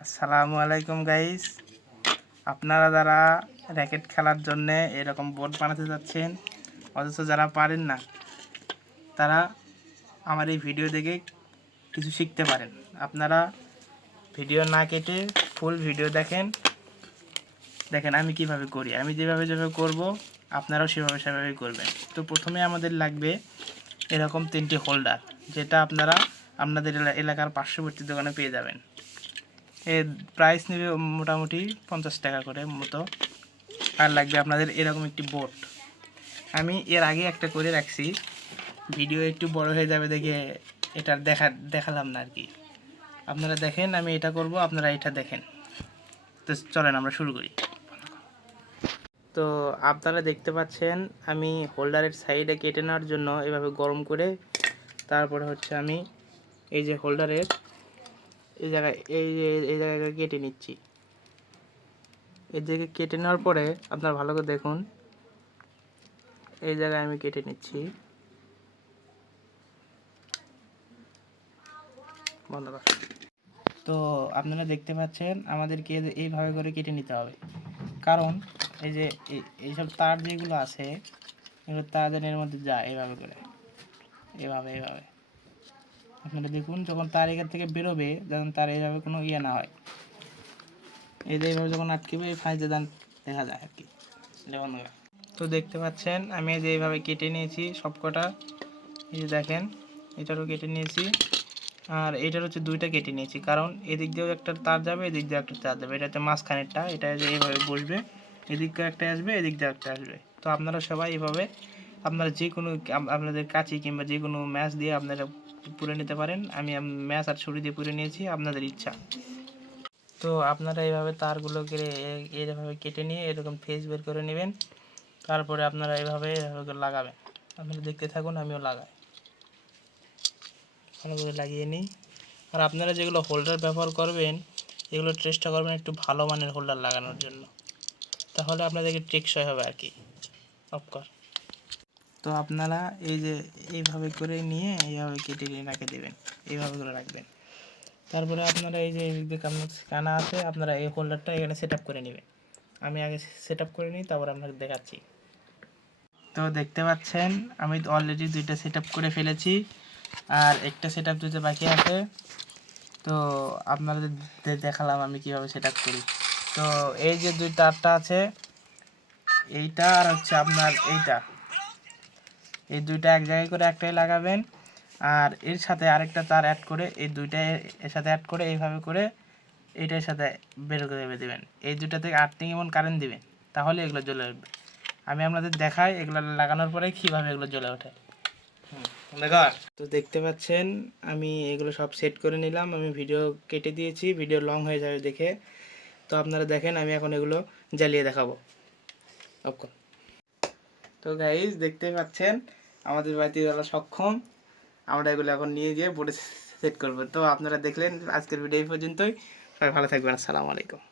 আসসালামু আলাইকুম গাইস আপনারা যারা র্যাকেট খেলার জন্যে এরকম বোর্ড বানাতে যাচ্ছেন, অথচ যারা পারেন না, তারা আমার এই ভিডিও দেখে কিছু শিখতে পারেন। আপনারা ভিডিও না কেটে ফুল ভিডিও দেখেন। দেখেন আমি কীভাবে করি, আমি যেভাবে যেভাবে করব, আপনারাও সেভাবে সেভাবে করবেন। তো প্রথমে আমাদের লাগবে এরকম তিনটি হোল্ডার যেটা আপনারা আপনাদের এলা- এলাকার পার্শ্ববর্তী দোকানে পেয়ে যাবেন। এর প্রাইস নেবে মোটামুটি পঞ্চাশ টাকা করে মতো। আর লাগবে আপনাদের এরকম একটি বোট আমি এর আগে একটা করে রাখছি। ভিডিও একটু বড় হয়ে যাবে দেখে এটা দেখা, দেখালাম না আর কি আপনারা দেখেন, আমি এটা করব, আপনারা এটা দেখেন। তো চলেন আমরা শুরু করি। তো আপনারা দেখতে পাচ্ছেন, আমি হোল্ডারের সাইডে কেটে নেওয়ার জন্য এভাবে গরম করে, তারপরে হচ্ছে আমি এই যে হোল্ডারের এই জায়গায়, এই এই জায়গায় কেটে নিচ্ছি। এই জায়গায় কেটে নেওয়ার পরে আপনারা ভালো করে দেখুন। এই জায়গায় আমি কেটে নিচ্ছি। তো আপনারা দেখতে পাচ্ছেন, আমাদেরকে এইভাবে করে কেটে নিতে হবে। কারণ এই যে, এই- এইসব তার যেগুলো আছে, এগুলো তার এর মধ্যে যায় এইভাবে করে। এভাবে এইভাবে আপনারা দেখুন, যখন তার এখান থেকে বেরোবে যখন তার এইভাবে কোনো ইয়ে না হয়। এই যে এইভাবে যখন আটকেবে, এই ফাইজে দান দেখা যায় আর কি। তো দেখতে পাচ্ছেন, আমি যে এইভাবে কেটে নিয়েছি সবকটা। এই যে দেখেন, এটারও কেটে নিয়েছি। আর এটার হচ্ছে দুইটা কেটে নিয়েছি। কারণ এদিক দিয়েও একটা তার যাবে, এদিক দিয়ে একটা তার যাবে। এটা হচ্ছে মাঝখানেরটা, এটা এইভাবে বসবে, এদিক দিয়ে একটা আসবে, এদিক দিয়ে একটা আসবে। তো আপনারা সবাই এইভাবে আপনারা যে কোনো আপনাদের কাছে কিংবা যে কোনো ম্যাচ দিয়ে আপনারা পুরে নিতে পারেন। আমি ম্যাচ আর ছুরি দিয়ে পুরে নিয়েছি, আপনাদের ইচ্ছা। তো আপনারা এইভাবে তারগুলোকে এইভাবে কেটে নিয়ে এরকম ফেস বের করে নেবেন। তারপরে আপনারা এইভাবে এইভাবে লাগাবেন। আপনারা দেখতে থাকুন, আমিও লাগাই। ভালো করে লাগিয়ে নিই। আর আপনারা যেগুলো হোল্ডার ব্যবহার করবেন, এগুলো চেষ্টা করবেন একটু ভালো মানের হোল্ডার লাগানোর জন্য। তাহলে আপনাদেরকে টেকসই হবে আর কি। অফ কর তো আপনারা এই যে এইভাবে করে নিয়ে এইভাবে কেটে নিয়ে রাখে দেবেন, এইভাবে করে রাখবেন। তারপরে আপনারা এই যে কানা আছে, আপনারা এই হোল্ডারটা এখানে সেট করে নেবেন। আমি আগে সেট করে নিই, তারপর আপনাকে দেখাচ্ছি। তো দেখতে পাচ্ছেন, আমি অলরেডি দুইটা সেট করে ফেলেছি, আর একটা সেট আপ দিতে বাকি আছে, তো আপনাদের দেখালাম আমি কীভাবে সেট করি। তো এই যে দুই তারটা আছে, এইটা আর হচ্ছে আপনার এইটা। এই দুইটা এক জায়গায় করে একটাই লাগাবেন। আর এর সাথে আরেকটা তার অ্যাড করে এই দুইটা এর- সাথে অ্যাড করে এইভাবে করে এইটার সাথে বের করে দেবেন। এই দুইটা থেকে আর্থিং এমন কারেন্ট দিবেন, তাহলে এগুলো জ্বলে উঠবে। আমি আপনাদের দেখাই এগুলো লাগানোর পরে কীভাবে এগুলো জ্বলে ওঠে। তো দেখতে পাচ্ছেন, আমি এগুলো সব সেট করে নিলাম। আমি ভিডিও কেটে দিয়েছি ভিডিও লং হয়ে যাবে দেখে। তো আপনারা দেখেন, আমি এখন এগুলো জ্বালিয়ে দেখাবো। অফ তো গাইজ দেখতে পাচ্ছেন আমাদের বাড়িতে যারা সক্ষম, আমরা এগুলো এখন নিয়ে গিয়ে বোর্ডে সেট করব। তো আপনারা দেখলেন আজকের ভিডিও এই পর্যন্তই। সবাই ভালো থাকবেন। আসসালামু আলাইকুম।